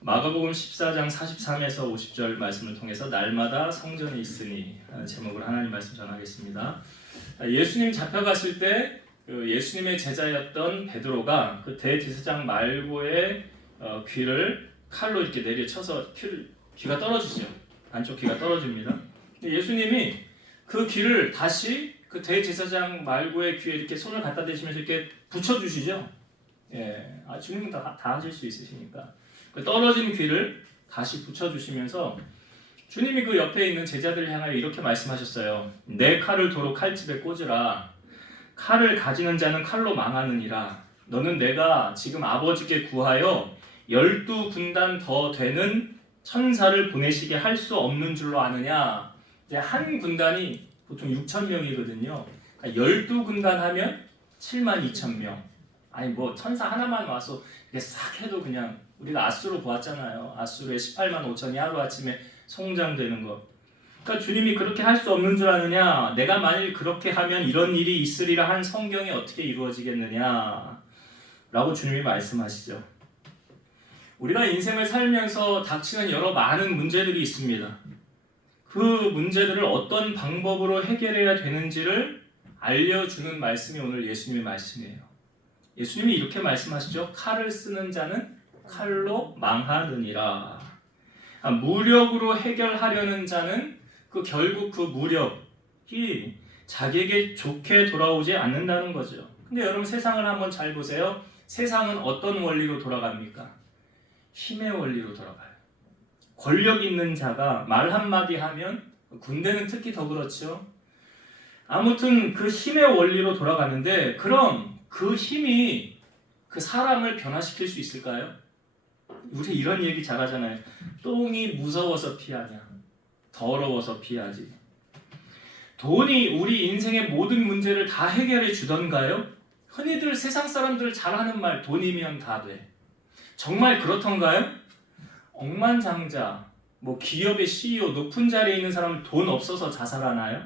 마가복음 14장 43에서 50절 말씀을 통해서 날마다 성전에 있으니 하는 제목으로 하나님 말씀 전하겠습니다. 예수님 잡혀갔을 때그 예수님의 제자였던 베드로가 그 대제사장 말고의 어, 귀를 칼로 이렇게 내려쳐서 귀가 떨어지죠. 안쪽 귀가 떨어집니다. 예수님이 그 귀를 다시 그 대제사장 말고의 귀에 이렇게 손을 갖다 대시면서 이렇게 붙여주시죠. 예, 아, 주님은 다, 다 하실 수 있으시니까. 그 떨어진 귀를 다시 붙여주시면서 주님이 그 옆에 있는 제자들을 향하여 이렇게 말씀하셨어요. 내 칼을 도로 칼집에 꽂으라. 칼을 가지는 자는 칼로 망하느니라. 너는 내가 지금 아버지께 구하여 열두 군단 더 되는 천사를 보내시게 할 수 없는 줄로 아느냐. 이제 한 군단이 보통 6천 명이거든요. 그러니까 열두 군단 하면 7만 2천 명. 아니 뭐 천사 하나만 와서 이게 싹 해도 그냥 우리가 아수로 보았잖아요. 아수르의 18만 5천이 하루 아침에 송장되는 거. 그러니까 주님이 그렇게 할 수 없는 줄 아느냐? 내가 만일 그렇게 하면 이런 일이 있으리라 한 성경이 어떻게 이루어지겠느냐? 라고 주님이 말씀하시죠. 우리가 인생을 살면서 닥치는 여러 많은 문제들이 있습니다. 그 문제들을 어떤 방법으로 해결해야 되는지를 알려주는 말씀이 오늘 예수님의 말씀이에요. 예수님이 이렇게 말씀하시죠. 칼을 쓰는 자는 칼로 망하느니라. 아, 무력으로 해결하려는 자는 그 결국 그 무력이 자기에게 좋게 돌아오지 않는다는 거죠. 근데 여러분 세상을 한번 잘 보세요. 세상은 어떤 원리로 돌아갑니까? 힘의 원리로 돌아가요. 권력 있는 자가 말 한마디 하면 군대는 특히 더 그렇죠. 아무튼 그 힘의 원리로 돌아가는데 그럼 그 힘이 그 사람을 변화시킬 수 있을까요? 우리 이런 얘기 잘하잖아요. 똥이 무서워서 피하냐? 더러워서 피하지. 돈이 우리 인생의 모든 문제를 다 해결해 주던가요? 흔히들 세상 사람들 잘하는 말 돈이면 다 돼. 정말 그렇던가요? 억만장자, 뭐 기업의 CEO, 높은 자리에 있는 사람은 돈 없어서 자살하나요?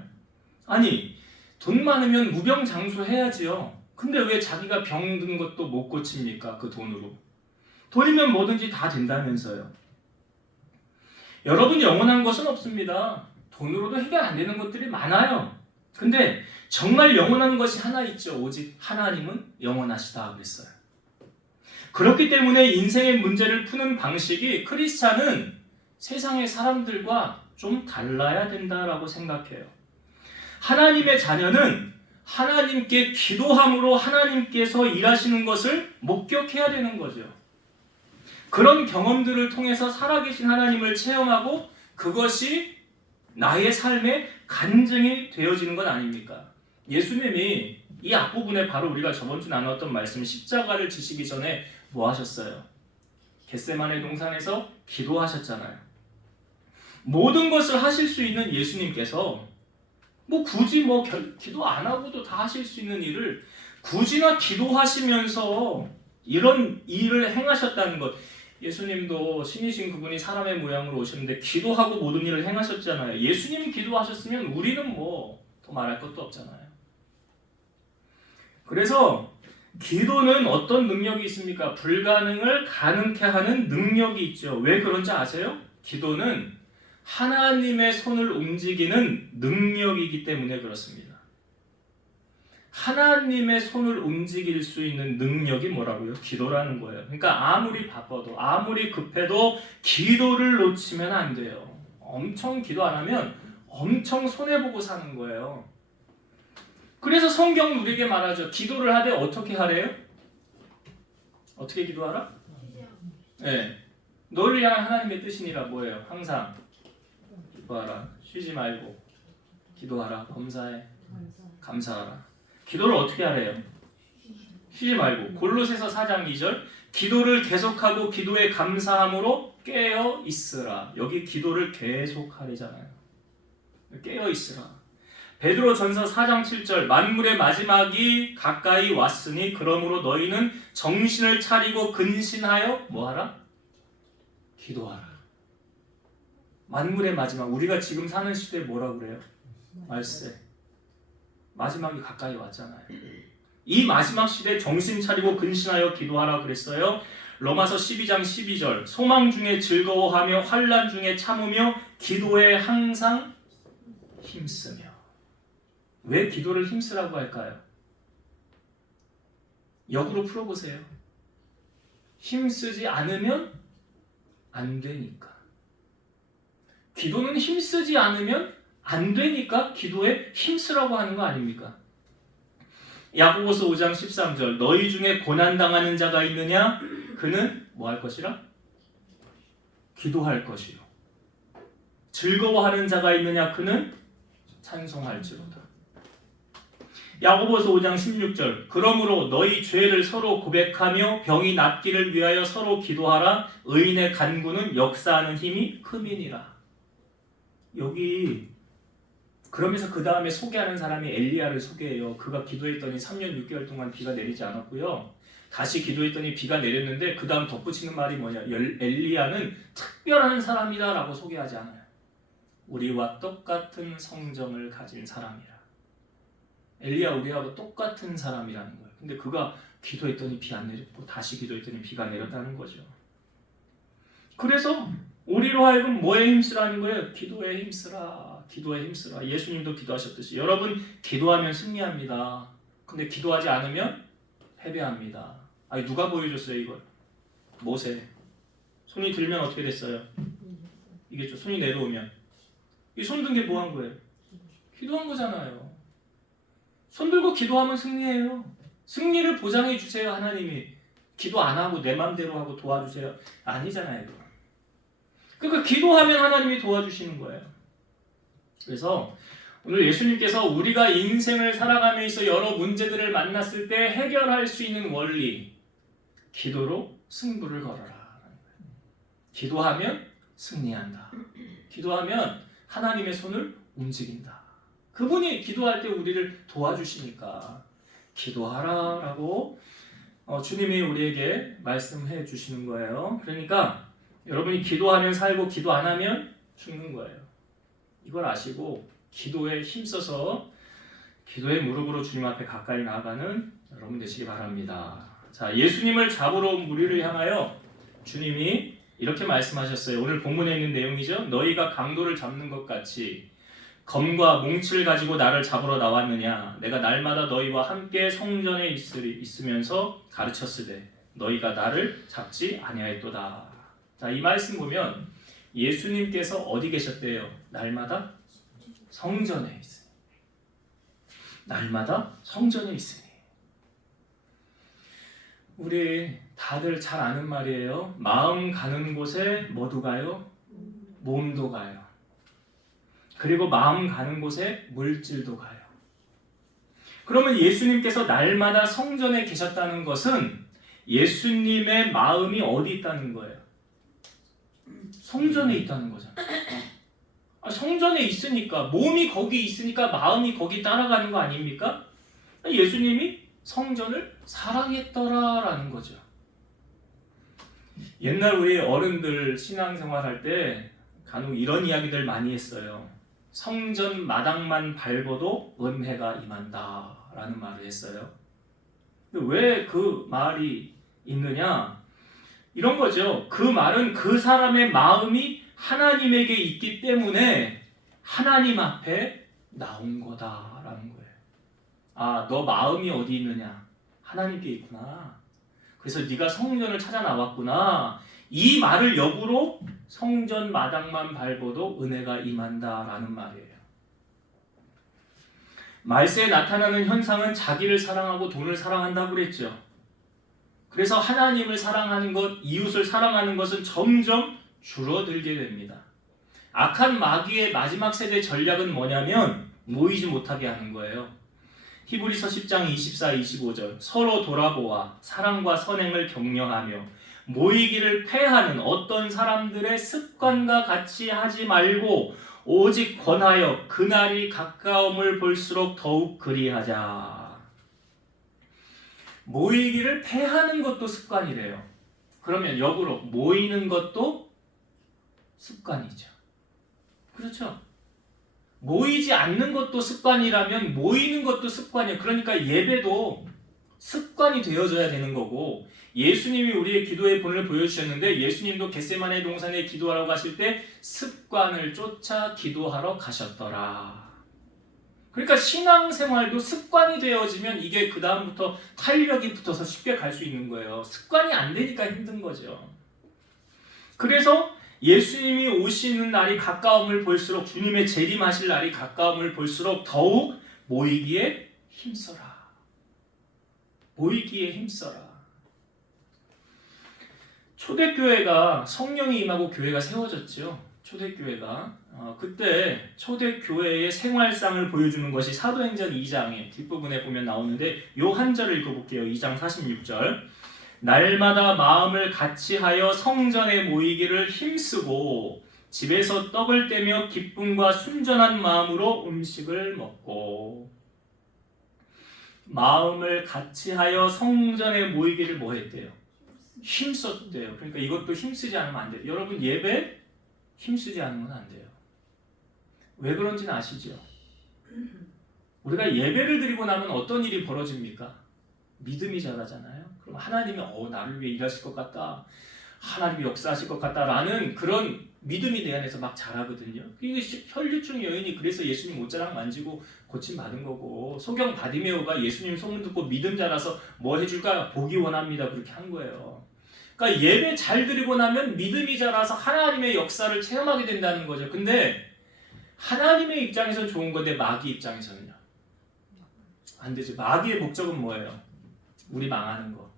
아니, 돈 많으면 무병장수 해야지요. 근데 왜 자기가 병든 것도 못 고칩니까? 그 돈으로. 돈이면 뭐든지 다 된다면서요. 여러분 영원한 것은 없습니다. 돈으로도 해결 안 되는 것들이 많아요. 근데 정말 영원한 것이 하나 있죠. 오직 하나님은 영원하시다 그랬어요. 그렇기 때문에 인생의 문제를 푸는 방식이 크리스찬은 세상의 사람들과 좀 달라야 된다라고 생각해요. 하나님의 자녀는 하나님께 기도함으로 하나님께서 일하시는 것을 목격해야 되는 거죠. 그런 경험들을 통해서 살아계신 하나님을 체험하고 그것이 나의 삶의 간증이 되어지는 건 아닙니까? 예수님이 이 앞부분에 바로 우리가 저번 주 나눴던 말씀 십자가를 지시기 전에 뭐 하셨어요? 겟세만의 동산에서 기도하셨잖아요. 모든 것을 하실 수 있는 예수님께서 뭐 굳이 뭐 결, 기도 안 하고도 다 하실 수 있는 일을 굳이나 기도하시면서 이런 일을 행하셨다는 것. 예수님도 신이신 그분이 사람의 모양으로 오셨는데 기도하고 모든 일을 행하셨잖아요. 예수님이 기도하셨으면 우리는 뭐 더 말할 것도 없잖아요. 그래서 기도는 어떤 능력이 있습니까? 불가능을 가능케 하는 능력이 있죠. 왜 그런지 아세요? 기도는 하나님의 손을 움직이는 능력이기 때문에 그렇습니다. 하나님의 손을 움직일 수 있는 능력이 뭐라고요? 기도라는 거예요. 그러니까 아무리 바빠도 아무리 급해도 기도를 놓치면 안 돼요. 엄청 기도 안 하면 엄청 손해 보고 사는 거예요. 그래서 성경 우리에게 말하죠. 기도를 하되 어떻게 하래요? 어떻게 기도하라? 네. 너를 향한 하나님의 뜻이니라 뭐예요? 항상 기도하라. 쉬지 말고 기도하라. 범사에 감사하라. 기도를 어떻게 하래요? 쉬지 말고 골로새서 4장 2절 기도를 계속하고 기도에 감사함으로 깨어 있으라. 여기 기도를 계속하래잖아요. 깨어 있으라. 베드로 전서 4장 7절 만물의 마지막이 가까이 왔으니 그러므로 너희는 정신을 차리고 근신하여 뭐하라? 기도하라. 만물의 마지막 우리가 지금 사는 시대에 뭐라 그래요? 말세. 마지막이 가까이 왔잖아요. 이 마지막 시대에 정신 차리고 근신하여 기도하라 그랬어요. 로마서 12장 12절 소망 중에 즐거워하며 환란 중에 참으며 기도에 항상 힘쓰며 왜 기도를 힘쓰라고 할까요? 역으로 풀어보세요. 힘쓰지 않으면 안 되니까. 기도는 힘쓰지 않으면 안 되니까 기도에 힘쓰라고 하는 거 아닙니까? 야고보서 5장 13절 너희 중에 고난 당하는 자가 있느냐? 그는 뭐 할 것이라? 기도할 것이요 즐거워하는 자가 있느냐? 그는 찬송할지로다. 야고보서 5장 16절 그러므로 너희 죄를 서로 고백하며 병이 낫기를 위하여 서로 기도하라. 의인의 간구는 역사하는 힘이 크민이라 여기 그러면서 그 다음에 소개하는 사람이 엘리야를 소개해요. 그가 기도했더니 3년 6개월 동안 비가 내리지 않았고요. 다시 기도했더니 비가 내렸는데 그 다음 덧붙이는 말이 뭐냐? 열- 엘리야는 특별한 사람이다라고 소개하지 않아요. 우리와 똑같은 성정을 가진 사람이라. 엘리야 우리하고 똑같은 사람이라는 거예요. 근데 그가 기도했더니 비 안 내렸고 다시 기도했더니 비가 내렸다는 거죠. 그래서 우리로 하여금 뭐에 힘쓰라는 거예요? 기도에 힘쓰라. 기도에 힘쓰라. 예수님도 기도하셨듯이 여러분 기도하면 승리합니다. 근데 기도하지 않으면 패배합니다. 아니 누가 보여줬어요 이걸? 모세. 손이 들면 어떻게 됐어요? 이게 손이 내려오면 이 손 든 게 뭐 한 거예요? 기도한 거잖아요. 손 들고 기도하면 승리해요. 승리를 보장해 주세요 하나님이. 기도 안 하고 내 맘대로 하고 도와주세요. 아니잖아요. 그러니까 기도하면 하나님이 도와주시는 거예요. 그래서 오늘 예수님께서 우리가 인생을 살아가며 있어 여러 문제들을 만났을 때 해결할 수 있는 원리, 기도로 승부를 걸어라. 기도하면 승리한다. 기도하면 하나님의 손을 움직인다. 그분이 기도할 때 우리를 도와주시니까 기도하라라고 어, 주님이 우리에게 말씀해 주시는 거예요. 그러니까 여러분이 기도하면 살고 기도 안 하면 죽는 거예요. 이걸 아시고 기도에 힘써서 기도의 무릎으로 주님 앞에 가까이 나아가는 여러분 되시기 바랍니다. 자, 예수님을 잡으러 온 무리를 향하여 주님이 이렇게 말씀하셨어요. 오늘 본문에 있는 내용이죠. 너희가 강도를 잡는 것 같이 검과 몽치를 가지고 나를 잡으러 나왔느냐? 내가 날마다 너희와 함께 성전에 있으면서 가르쳤으되 너희가 나를 잡지 아니하였도다. 자, 이 말씀 보면 예수님께서 어디 계셨대요? 날마다 성전에 있으니. 날마다 성전에 있으니. 우리 다들 잘 아는 말이에요. 마음 가는 곳에 뭐도 가요? 몸도 가요. 그리고 마음 가는 곳에 물질도 가요. 그러면 예수님께서 날마다 성전에 계셨다는 것은 예수님의 마음이 어디 있다는 거예요? 성전에 있다는 거잖아요. 아, 성전에 있으니까 몸이 거기 있으니까 마음이 거기 따라가는 거 아닙니까? 예수님이 성전을 사랑했더라라는 거죠. 옛날 우리 어른들 신앙생활 할 때 간혹 이런 이야기들 많이 했어요. 성전 마당만 밟아도 은혜가 임한다라는 말을 했어요. 왜그 말이 있느냐? 이런 거죠. 그 말은 그 사람의 마음이 하나님에게 있기 때문에 하나님 앞에 나온 거다라는 거예요. 아, 너 마음이 어디 있느냐? 하나님께 있구나. 그래서 네가 성전을 찾아 나왔구나. 이 말을 역으로 성전 마당만 밟아도 은혜가 임한다라는 말이에요. 말세에 나타나는 현상은 자기를 사랑하고 돈을 사랑한다고 그랬죠. 그래서 하나님을 사랑하는 것, 이웃을 사랑하는 것은 점점 줄어들게 됩니다. 악한 마귀의 마지막 세대 전략은 뭐냐면 모이지 못하게 하는 거예요. 히브리서 10장 24, 25절 서로 돌아보아 사랑과 선행을 격려하며 모이기를 패하는 어떤 사람들의 습관과 같이 하지 말고 오직 권하여 그날이 가까움을 볼수록 더욱 그리하자. 모이기를 패하는 것도 습관이래요. 그러면 역으로 모이는 것도 습관이죠. 그렇죠? 모이지 않는 것도 습관이라면 모이는 것도 습관이에요. 그러니까 예배도 습관이 되어져야 되는 거고 예수님이 우리의 기도의 본을 보여주셨는데 예수님도 겟세마네 동산에 기도하러 가실 때 습관을 쫓아 기도하러 가셨더라. 그러니까 신앙생활도 습관이 되어지면 이게 그 다음부터 탄력이 붙어서 쉽게 갈 수 있는 거예요. 습관이 안 되니까 힘든 거죠. 그래서 예수님이 오시는 날이 가까움을 볼수록 주님의 재림하실 날이 가까움을 볼수록 더욱 모이기에 힘써라. 모이기에 힘써라. 초대교회가 성령이 임하고 교회가 세워졌죠. 초대교회가 어, 그때 초대교회의 생활상을 보여주는 것이 사도행전 2장의 뒷부분에 보면 나오는데 요 한 절을 읽어볼게요. 2장 46절 날마다 마음을 같이하여 성전에 모이기를 힘쓰고 집에서 떡을 떼며 기쁨과 순전한 마음으로 음식을 먹고 마음을 같이하여 성전에 모이기를 뭐 했대요? 힘썼대요. 그러니까 이것도 힘쓰지 않으면 안 돼요. 여러분 예배 힘쓰지 않으면 안 돼요. 왜 그런지는 아시죠? 우리가 예배를 드리고 나면 어떤 일이 벌어집니까? 믿음이 자라잖아요. 그럼 하나님이 어 나를 위해 일하실 것 같다. 하나님이 역사하실 것 같다라는 그런 믿음이 내 안에서 막 자라거든요. 이게 시- 혈류증 여인이 그래서 예수님 옷자락 만지고 고침 받은 거고 소경 바디메오가 예수님 소문 듣고 믿음 자라서 뭐 해줄까 보기 원합니다 그렇게 한 거예요. 그러니까 예배 잘 드리고 나면 믿음이 자라서 하나님의 역사를 체험하게 된다는 거죠. 근데 하나님의 입장에서는 좋은 건데 마귀 입장에서는요. 안 되지. 마귀의 목적은 뭐예요? 우리 망하는 거.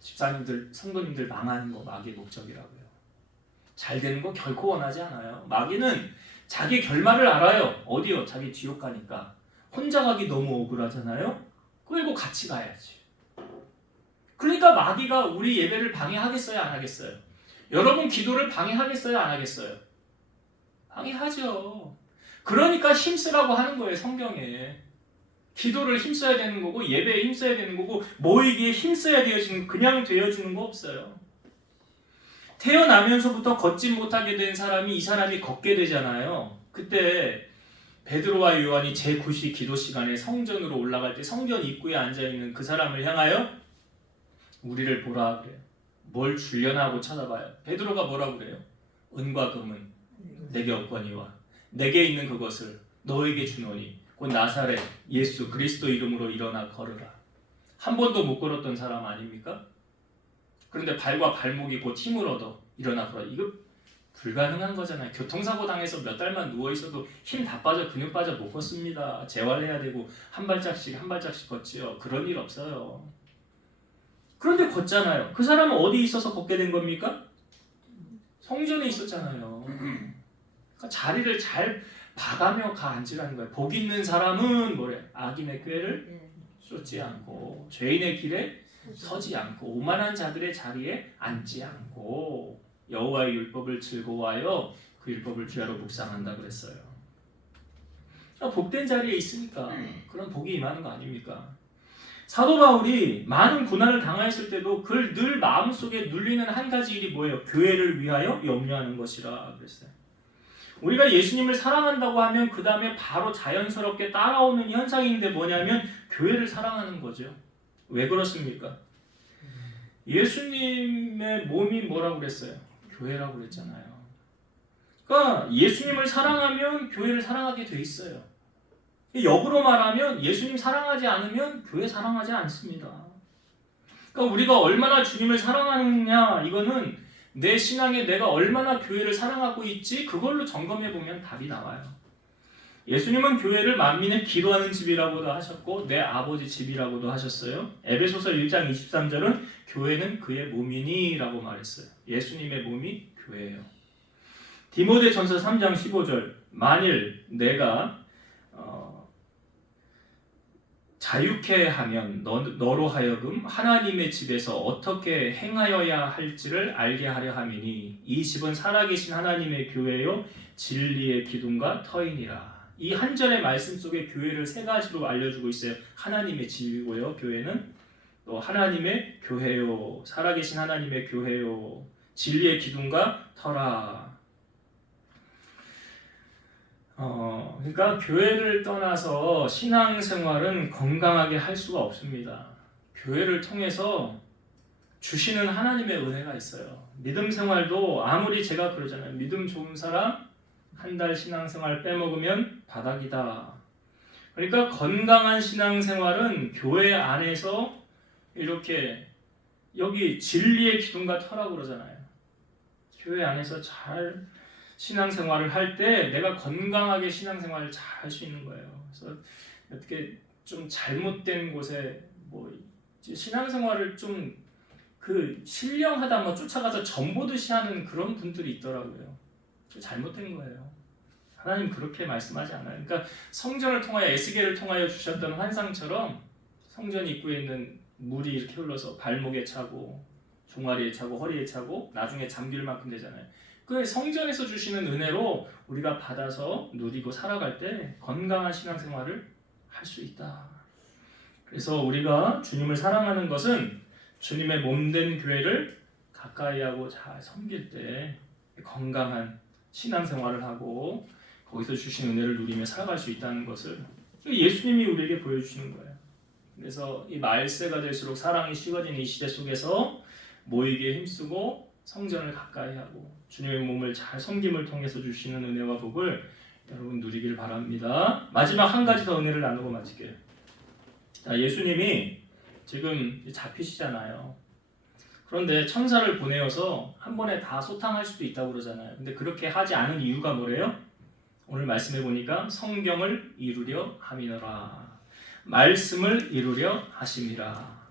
집사님들, 성도님들 망하는 거 마귀의 목적이라고요. 잘 되는 거 결코 원하지 않아요. 마귀는 자기 결말을 알아요. 어디요? 자기 지옥 가니까. 혼자 가기 너무 억울하잖아요. 끌고 같이 가야지. 그러니까 마귀가 우리 예배를 방해하겠어요, 안 하겠어요? 여러분 기도를 방해하겠어요, 안 하겠어요? 방해하죠. 그러니까 힘쓰라고 하는 거예요, 성경에. 기도를 힘써야 되는 거고 예배에 힘써야 되는 거고 모이기에 힘써야 되어지는 그냥 되어지는 거 없어요. 태어나면서부터 걷지 못하게 된 사람이 이 사람이 걷게 되잖아요. 그때 베드로와 요한이 제9시 기도 시간에 성전으로 올라갈 때 성전 입구에 앉아 있는 그 사람을 향하여 우리를 보라 그래요. 뭘 주려나 하고 찾아봐요. 베드로가 뭐라 그래요? 은과 금은 내게 없거니와 내게 있는 그것을 너에게 주노니 곧 나사렛 예수 그리스도 이름으로 일어나 걸으라. 한 번도 못 걸었던 사람 아닙니까? 그런데 발과 발목이 곧 힘을 얻어 일어나 걸어. 이거 불가능한 거잖아요. 교통사고 당해서 몇 달만 누워 있어도 힘 다 빠져 근육 빠져 못 걷습니다. 재활해야 되고 한 발짝씩 한 발짝씩 걷지요. 그런 일 없어요. 걷잖아요. 그 사람은 어디 있어서 걷게 된 겁니까? 성전에 있었잖아요. 그러니까 자리를 잘 봐가며 가 앉으라는 거예요. 복 있는 사람은 뭐래? 악인의 꾀를 쫓지 않고 죄인의 길에 서지 않고 오만한 자들의 자리에 앉지 않고 여호와의 율법을 즐거워하여 그 율법을 주야로 묵상한다 그랬어요. 그러니까 복된 자리에 있으니까 그런 복이 임하는 거 아닙니까? 사도 바울이 많은 고난을 당하였을 때도 그를 늘 마음속에 눌리는 한 가지 일이 뭐예요? 교회를 위하여 염려하는 것이라 그랬어요. 우리가 예수님을 사랑한다고 하면 그 다음에 바로 자연스럽게 따라오는 현상이 있는데 뭐냐면 교회를 사랑하는 거죠. 왜 그렇습니까? 예수님의 몸이 뭐라고 그랬어요? 교회라고 그랬잖아요. 그러니까 예수님을 사랑하면 교회를 사랑하게 돼 있어요. 역으로 말하면 예수님 사랑하지 않으면 교회 사랑하지 않습니다. 그러니까 우리가 얼마나 주님을 사랑하느냐 이거는 내 신앙에 내가 얼마나 교회를 사랑하고 있지 그걸로 점검해 보면 답이 나와요. 예수님은 교회를 만민의 기도하는 집이라고도 하셨고 내 아버지 집이라고도 하셨어요. 에베소서 1장 23절은 교회는 그의 몸이니라고 말했어요. 예수님의 몸이 교회예요. 디모데전서 3장 15절 만일 내가 어, 자유케 하면 너, 너로 하여금 하나님의 집에서 어떻게 행하여야 할지를 알게 하려 함이니 이 집은 살아계신 하나님의 교회요 진리의 기둥과 터이니라. 이 한 절의 말씀 속에 교회를 세 가지로 알려주고 있어요. 하나님의 집이고요. 교회는 또 하나님의 교회요. 살아계신 하나님의 교회요. 진리의 기둥과 터라. 어, 그러니까 교회를 떠나서 신앙생활은 건강하게 할 수가 없습니다. 교회를 통해서 주시는 하나님의 은혜가 있어요. 믿음 생활도 아무리 제가 그러잖아요. 믿음 좋은 사람 한 달 신앙생활 빼먹으면 바닥이다. 그러니까 건강한 신앙생활은 교회 안에서 이렇게 여기 진리의 기둥과 터라고 그러잖아요. 교회 안에서 잘 신앙생활을 할 때 내가 건강하게 신앙생활을 잘 할 수 있는 거예요. 그래서 어떻게 좀 잘못된 곳에 뭐 신앙생활을 좀 그 신령하다 뭐 쫓아가서 전보듯이 하는 그런 분들이 있더라고요. 잘못된 거예요. 하나님 그렇게 말씀하지 않아요. 그러니까 성전을 통하여 에스겔을 통하여 주셨던 환상처럼 성전 입구에 있는 물이 이렇게 흘러서 발목에 차고 종아리에 차고 허리에 차고 나중에 잠길 만큼 되잖아요. 그 성전에서 주시는 은혜로 우리가 받아서 누리고 살아갈 때 건강한 신앙생활을 할 수 있다. 그래서 우리가 주님을 사랑하는 것은 주님의 몸된 교회를 가까이 하고 잘 섬길 때 건강한 신앙생활을 하고 거기서 주신 은혜를 누리며 살아갈 수 있다는 것을 예수님이 우리에게 보여주시는 거예요. 그래서 이 말세가 될수록 사랑이 식어지는 이 시대 속에서 모이기에 힘쓰고 성전을 가까이 하고 주님의 몸을 잘 섬김을 통해서 주시는 은혜와 복을 여러분 누리길 바랍니다. 마지막 한 가지 더 은혜를 나누고 마칠게요. 자, 예수님이 지금 잡히시잖아요. 그런데 천사를 보내어서 한 번에 다 소탕할 수도 있다고 그러잖아요. 근데 그렇게 하지 않은 이유가 뭐래요? 오늘 말씀해 보니까 성경을 이루려 함이너라. 말씀을 이루려 하심이라.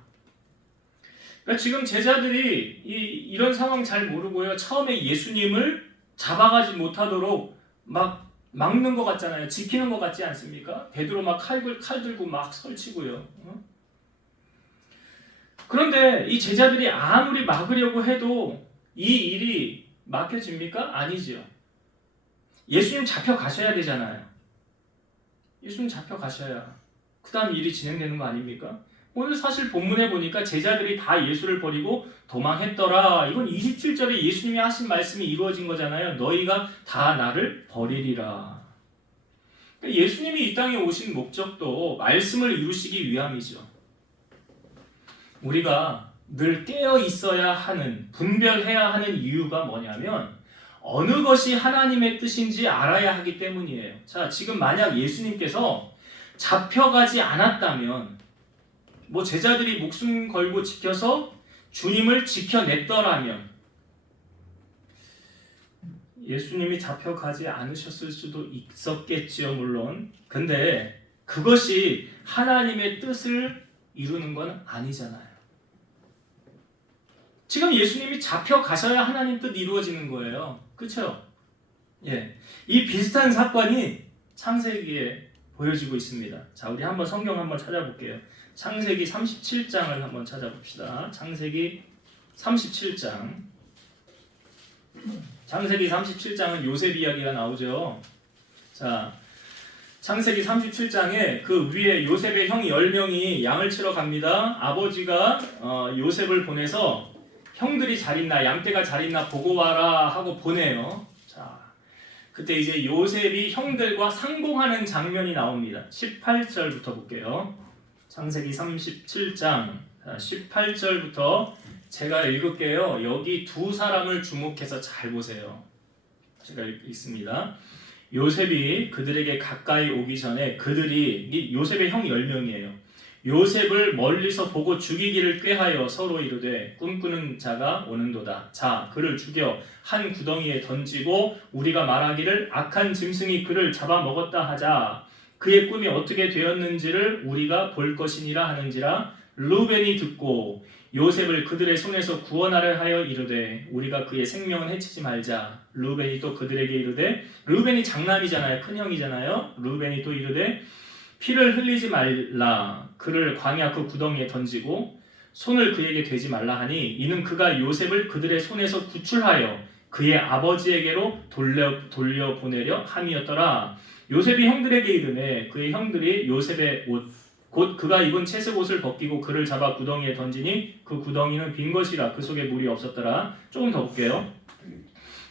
그러니까 지금 제자들이 이, 이런 상황 잘 모르고요. 처음에 예수님을 잡아가지 못하도록 막 막는 것 같잖아요. 지키는 것 같지 않습니까? 베드로 막 칼, 칼 들고 막 설치고요. 어? 그런데 이 제자들이 아무리 막으려고 해도 이 일이 막혀집니까? 아니지요. 예수님 잡혀 가셔야 되잖아요. 예수님 잡혀 가셔야 그 다음 일이 진행되는 거 아닙니까? 오늘 사실 본문에 보니까 제자들이 다 예수를 버리고 도망했더라. 이건 27절에 예수님이 하신 말씀이 이루어진 거잖아요. 너희가 다 나를 버리리라. 그러니까 예수님이 이 땅에 오신 목적도 말씀을 이루시기 위함이죠. 우리가 늘 깨어 있어야 하는, 분별해야 하는 이유가 뭐냐면 어느 것이 하나님의 뜻인지 알아야 하기 때문이에요. 자, 지금 만약 예수님께서 잡혀가지 않았다면 뭐 제자들이 목숨 걸고 지켜서 주님을 지켜냈더라면 예수님이 잡혀가지 않으셨을 수도 있었겠지요 물론. 근데 그것이 하나님의 뜻을 이루는 건 아니잖아요. 지금 예수님이 잡혀가셔야 하나님 뜻 이루어지는 거예요. 그렇죠? 예, 이 비슷한 사건이 창세기에 보여지고 있습니다. 자 우리 한번 성경 한번 찾아볼게요 창세기 37장을 한번 찾아봅시다. 창세기 37장. 창세기 37장은 요셉 이야기가 나오죠. 자, 창세기 37장에 그 위에 요셉의 형 10명이 양을 치러 갑니다. 아버지가 어, 요셉을 보내서 형들이 잘 있나, 양떼가 잘 있나 보고 와라 하고 보내요. 자, 그때 이제 요셉이 형들과 상봉하는 장면이 나옵니다. 18절부터 볼게요. 창세기 37장 18절부터 제가 읽을게요. 여기 두 사람을 주목해서 잘 보세요. 제가 읽습니다. 요셉이 그들에게 가까이 오기 전에 그들이 요셉의 형 10명이에요. 요셉을 멀리서 보고 죽이기를 꾀하여 서로 이르되 꿈꾸는 자가 오는도다. 자, 그를 죽여 한 구덩이에 던지고 우리가 말하기를 악한 짐승이 그를 잡아먹었다 하자. 그의 꿈이 어떻게 되었는지를 우리가 볼 것이니라 하는지라 루벤이 듣고 요셉을 그들의 손에서 구원하려 하여 이르되 우리가 그의 생명은 해치지 말자. 루벤이 또 그들에게 이르되 루벤이 장남이잖아요. 큰 형이잖아요. 루벤이 또 이르되 피를 흘리지 말라. 그를 광야 그 구덩이에 던지고 손을 그에게 대지 말라 하니 이는 그가 요셉을 그들의 손에서 구출하여 그의 아버지에게로 돌려 돌려 보내려 함이었더라 요셉이 형들에게 이르매 그의 형들이 요셉의 옷 곧 그가 입은 채색 옷을 벗기고 그를 잡아 구덩이에 던지니 그 구덩이는 빈 것이라 그 속에 물이 없었더라. 조금 더 볼게요.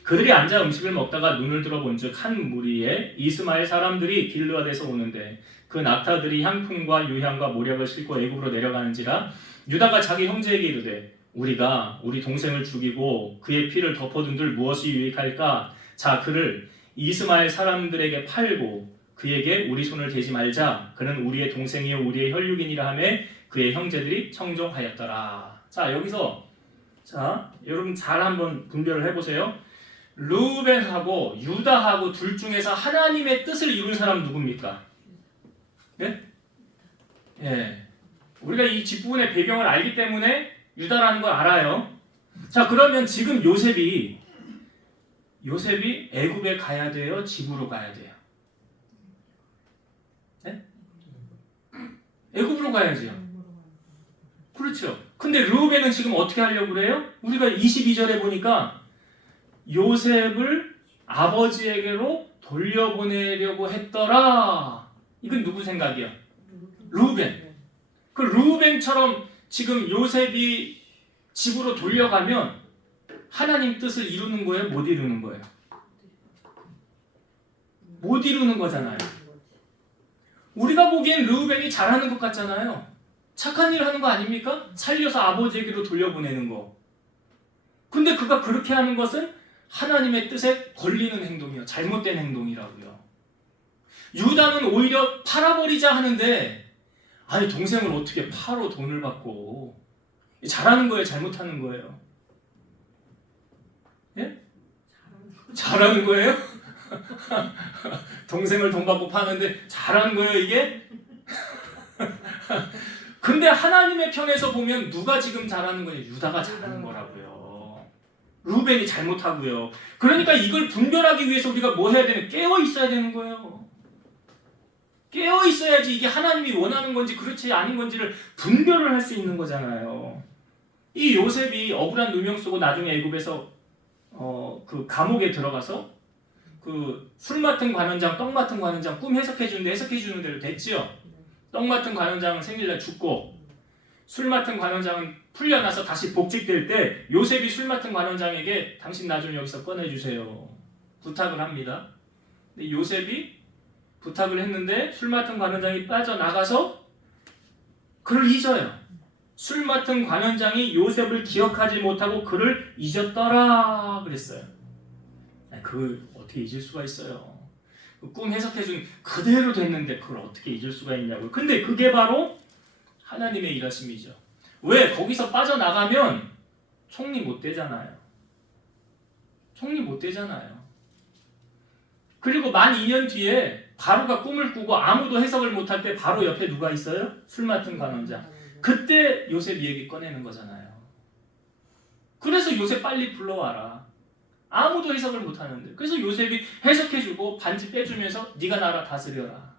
그들이 앉아 음식을 먹다가 눈을 들어본즉 한 무리에 이스마엘 사람들이 길르앗에서 오는데 그 낙타들이 향품과 유향과 모략을 싣고 애굽으로 내려가는지라 유다가 자기 형제에게 이르되 우리가 우리 동생을 죽이고 그의 피를 덮어둔들 무엇이 유익할까? 자 그를 이스마엘 사람들에게 팔고 그에게 우리 손을 대지 말자. 그는 우리의 동생이요 우리의 혈육이니라 하매 그의 형제들이 청종하였더라. 자 여기서 자 여러분 잘 한번 분별을 해보세요. 루벤하고 유다하고 둘 중에서 하나님의 뜻을 이룬 사람 누굽니까? 네? 예. 우리가 이 뒷부분의 배경을 알기 때문에 유다라는 걸 알아요. 자, 그러면 지금 요셉이 요셉이 애굽에 가야 돼요, 집으로 가야 돼요. 네? 애굽으로 가야지요. 그렇죠. 근데 르우벤은 지금 어떻게 하려고 그래요? 우리가 22절에 보니까 요셉을 아버지에게로 돌려보내려고 했더라. 이건 누구 생각이야? 르우벤. 그 르우벤처럼 지금 요셉이 집으로 돌려가면 하나님 뜻을 이루는 거예요? 못 이루는 거예요? 못 이루는 거잖아요. 우리가 보기엔 르우벤이 잘하는 것 같잖아요. 착한 일 하는 거 아닙니까? 살려서 아버지에게로 돌려보내는 거. 근데 그가 그렇게 하는 것은 하나님의 뜻에 걸리는 행동이요. 잘못된 행동이라고요. 유다는 오히려 팔아버리자 하는데 아니 동생을 어떻게 팔어 돈을 받고 잘하는 거예요, 잘못하는 거예요? 예? 잘하는 거예요? 동생을 돈 받고 파는데 잘하는 거예요, 이게? 근데 하나님의 편에서 보면 누가 지금 잘하는 거냐? 유다가 잘하는 거라고요. 루벤이 잘못하고요. 그러니까 이걸 분별하기 위해서 우리가 뭐 해야 되는? 깨어 있어야 되는 거예요. 깨어 있어야지 이게 하나님이 원하는 건지 그렇지 않은 건지를 분별을 할 수 있는 거잖아요. 이 요셉이 억울한 누명 쓰고 나중에 애굽에서 어, 그 감옥에 들어가서 그 술 맡은 관원장, 떡 맡은 관원장 꿈 해석해 주는데 해석해 주는 대로 됐지요. 떡 맡은 관원장은 생일날 죽고 술 맡은 관원장은 풀려나서 다시 복직될 때 요셉이 술 맡은 관원장에게 당신 나 좀 여기서 꺼내 주세요. 부탁을 합니다. 근데 요셉이 부탁을 했는데 술 맡은 관원장이 빠져나가서 그를 잊어요. 술 맡은 관원장이 요셉을 기억하지 못하고 그를 잊었더라 그랬어요. 아니, 그걸 어떻게 잊을 수가 있어요. 그꿈 해석해준 그대로 됐는데 그걸 어떻게 잊을 수가 있냐고요. 근데 그게 바로 하나님의 일하심이죠. 왜? 거기서 빠져나가면 총리 못 되잖아요. 총리 못 되잖아요. 그리고 만 2년 뒤에 바로가 꿈을 꾸고 아무도 해석을 못할 때 바로 옆에 누가 있어요? 술 맡은 관원장. 그때 요셉 얘기 꺼내는 거잖아요. 그래서 요셉 빨리 불러와라. 아무도 해석을 못 하는데. 그래서 요셉이 해석해주고 반지 빼주면서 네가 나라 다스려라.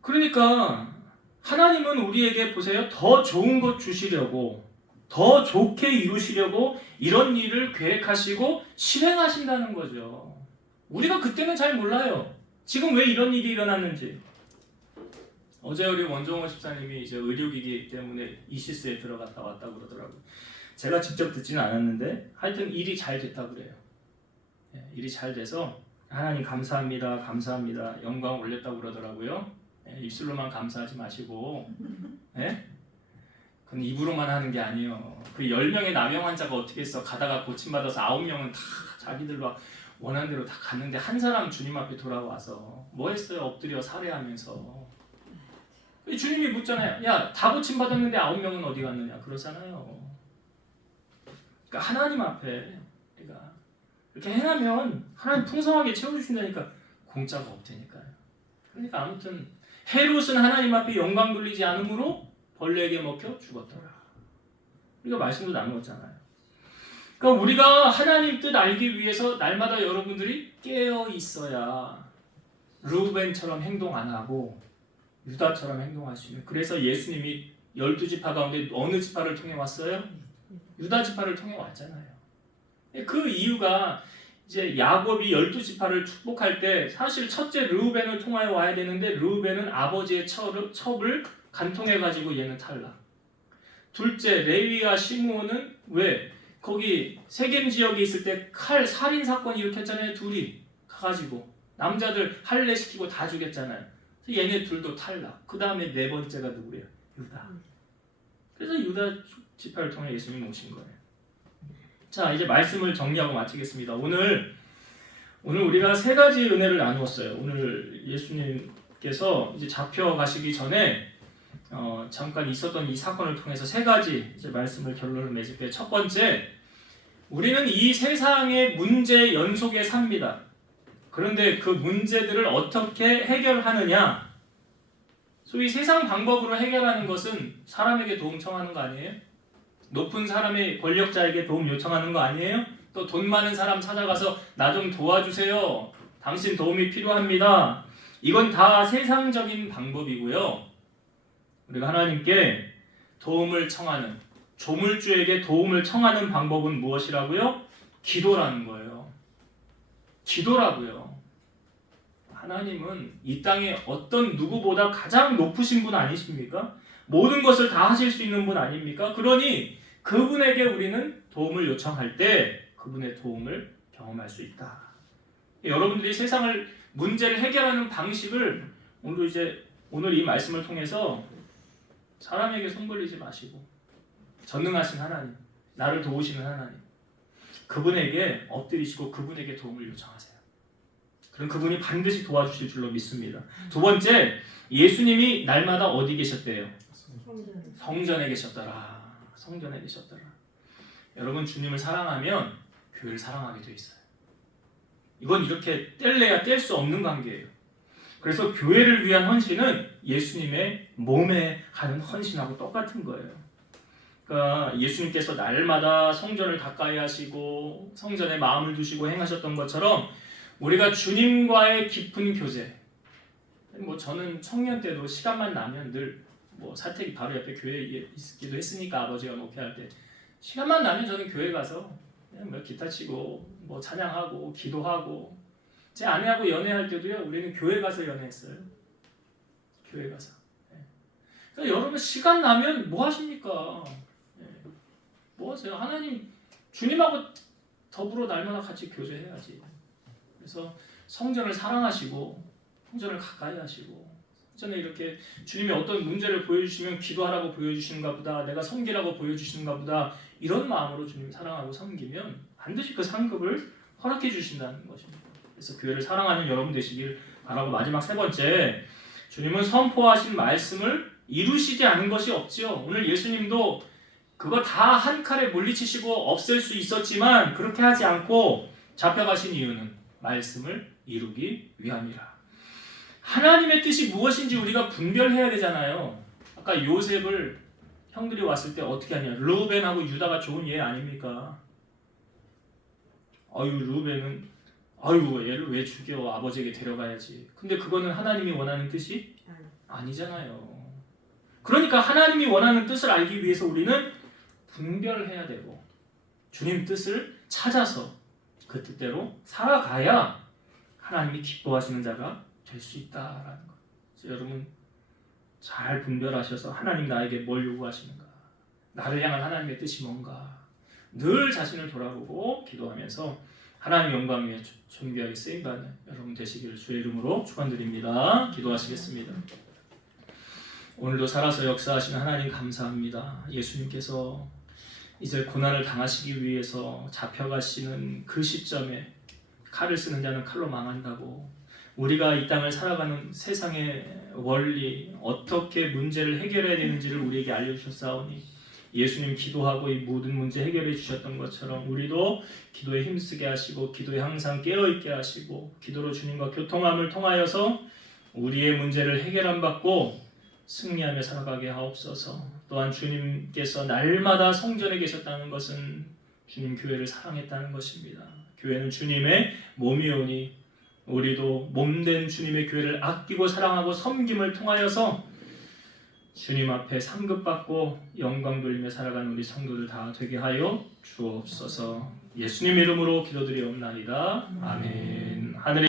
그러니까 하나님은 우리에게 보세요. 더 좋은 것 주시려고 더 좋게 이루시려고 이런 일을 계획하시고 실행하신다는 거죠. 우리가 그때는 잘 몰라요. 지금 왜 이런 일이 일어났는지. 어제 우리 원종원 집사님이 이제 의료기기 때문에 이시스에 들어갔다 왔다 그러더라고요. 제가 직접 듣지는 않았는데 하여튼 일이 잘 됐다 그래요. 예, 일이 잘 돼서 하나님 감사합니다, 감사합니다, 영광 올렸다 그러더라고요. 예, 입술로만 감사하지 마시고, 예? 그건 입으로만 하는 게 아니에요. 그 10명의 나병 환자가 어떻게 했어? 가다가 고침받아서 9명은 다 자기들로 원하는 대로 다 갔는데 한 사람 주님 앞에 돌아와서 뭐 했어요? 엎드려 살해하면서 주님이 묻잖아요. 야, 다 고침 받았는데 9명은 어디 갔느냐? 그러잖아요. 그러니까 하나님 앞에 우리가 이렇게 행하면 하나님 풍성하게 채워주신다니까 공짜가 없다니까요. 그러니까 아무튼 헤롯은 하나님 앞에 영광 돌리지 않으므로 벌레에게 먹혀 죽었더라. 우리가 말씀도 나누었잖아요. 그러니까 우리가 하나님 뜻 알기 위해서 날마다 여러분들이 깨어 있어야 루벤처럼 행동 안 하고 유다처럼 행동할 수 있는. 그래서 예수님이 열두 지파 가운데 어느 지파를 통해 왔어요? 유다 지파를 통해 왔잖아요. 그 이유가 이제 야곱이 열두 지파를 축복할 때 사실 첫째 르우벤을 통하여 와야 되는데 르우벤은 아버지의 첩을 간통해 가지고 얘는 탈락. 둘째 레위와 시므온은 왜 거기 세겜 지역에 있을 때 칼 살인 사건 일으켰잖아요. 둘이 가가지고 남자들 할례 시키고 다 죽였잖아요. 얘네 둘도 탈락. 그 다음에 네 번째가 누구예요? 유다. 그래서 유다 지파를 통해 예수님 오신 거예요. 자 이제 말씀을 정리하고 마치겠습니다. 오늘 오늘 우리가 세 가지 은혜를 나누었어요. 오늘 예수님께서 이제 잡혀 가시기 전에 어, 잠깐 있었던 이 사건을 통해서 세 가지 이제 말씀을 결론을 맺을게요. 첫 번째, 우리는 이 세상의 문제 연속에 삽니다. 그런데 그 문제들을 어떻게 해결하느냐? 소위 세상 방법으로 해결하는 것은 사람에게 도움 청하는 거 아니에요? 높은 사람의 권력자에게 도움 요청하는 거 아니에요? 또 돈 많은 사람 찾아가서 나 좀 도와주세요. 당신 도움이 필요합니다. 이건 다 세상적인 방법이고요. 우리가 하나님께 도움을 청하는 조물주에게 도움을 청하는 방법은 무엇이라고요? 기도라는 거예요. 기도라고요. 하나님은 이 땅에 어떤 누구보다 가장 높으신 분 아니십니까? 모든 것을 다 하실 수 있는 분 아닙니까? 그러니 그분에게 우리는 도움을 요청할 때 그분의 도움을 경험할 수 있다. 여러분들이 세상을 문제를 해결하는 방식을 오늘 이제 오늘 이 말씀을 통해서 사람에게 손 벌리지 마시고 전능하신 하나님, 나를 도우시는 하나님, 그분에게 엎드리시고 그분에게 도움을 요청하세요. 그럼 그분이 반드시 도와주실 줄로 믿습니다. 두 번째, 예수님이 날마다 어디 계셨대요? 성전에 계셨더라. 성전에 계셨더라. 여러분 주님을 사랑하면 교회를 사랑하게 돼 있어요. 이건 이렇게 뗄래야 뗄 수 없는 관계예요. 그래서 교회를 위한 헌신은 예수님의 몸에 하는 헌신하고 똑같은 거예요. 그러니까 예수님께서 날마다 성전을 가까이 하시고 성전에 마음을 두시고 행하셨던 것처럼 우리가 주님과의 깊은 교제. 뭐 저는 청년 때도 시간만 나면 늘 뭐 사택이 바로 옆에 교회에 있기도 했으니까 아버지가 목회할 때 시간만 나면 저는 교회 가서 그냥 뭐 기타 치고 뭐 찬양하고 기도하고 제 아내하고 연애할 때도요 우리는 교회 가서 연애했어요. 교회 가서. 예. 그러니까 여러분 시간 나면 뭐 하십니까? 예. 뭐 하세요? 하나님 주님하고 더불어 날마다 같이 교제해야지. 그래서 성전을 사랑하시고 성전을 가까이 하시고 성전에 이렇게 주님이 어떤 문제를 보여주시면 기도하라고 보여주시는가 보다 내가 섬기라고 보여주시는가 보다 이런 마음으로 주님 사랑하고 섬기면 반드시 그 상급을 허락해 주신다는 것입니다. 그래서 교회를 사랑하는 여러분 되시길 바라고 마지막 세 번째 주님은 선포하신 말씀을 이루시지 않은 것이 없지요. 오늘 예수님도 그거 다 한 칼에 물리치시고 없앨 수 있었지만 그렇게 하지 않고 잡혀가신 이유는 말씀을 이루기 위함이라. 하나님의 뜻이 무엇인지 우리가 분별해야 되잖아요. 아까 요셉을 형들이 왔을 때 어떻게 하냐? 루벤하고 유다가 좋은 예 아닙니까? 아유 루벤은 아유 얘를 왜 죽여 아버지에게 데려가야지. 근데 그거는 하나님이 원하는 뜻이 아니잖아요. 그러니까 하나님이 원하는 뜻을 알기 위해서 우리는 분별해야 되고 주님 뜻을 찾아서 그 뜻대로 살아가야 하나님이 기뻐하시는 자가 될 수 있다라는 것. 여러분 잘 분별하셔서 하나님 나에게 뭘 요구하시는가, 나를 향한 하나님의 뜻이 뭔가 늘 자신을 돌아보고 기도하면서 하나님 영광 위에 존귀하게 쓰임 받는 여러분 되시기를 주의 이름으로 축원드립니다. 기도하시겠습니다. 오늘도 살아서 역사하시는 하나님 감사합니다. 예수님께서 이제 고난을 당하시기 위해서 잡혀가시는 그 시점에 칼을 쓰는 자는 칼로 망한다고. 우리가 이 땅을 살아가는 세상의 원리 어떻게 문제를 해결해야 되는지를 우리에게 알려주셨사오니 예수님 기도하고 이 모든 문제 해결해 주셨던 것처럼 우리도 기도에 힘쓰게 하시고 기도에 항상 깨어있게 하시고 기도로 주님과 교통함을 통하여서 우리의 문제를 해결함 받고 승리하며 살아가게 하옵소서 또한 주님께서 날마다 성전에 계셨다는 것은 주님 교회를 사랑했다는 것입니다 교회는 주님의 몸이오니 우리도 몸된 주님의 교회를 아끼고 사랑하고 섬김을 통하여서 주님 앞에 상급받고 영광 돌리며 살아가는 우리 성도들 다 되게 하여 주옵소서. 예수님 이름으로 기도드리옵나이다. 아멘. 하늘의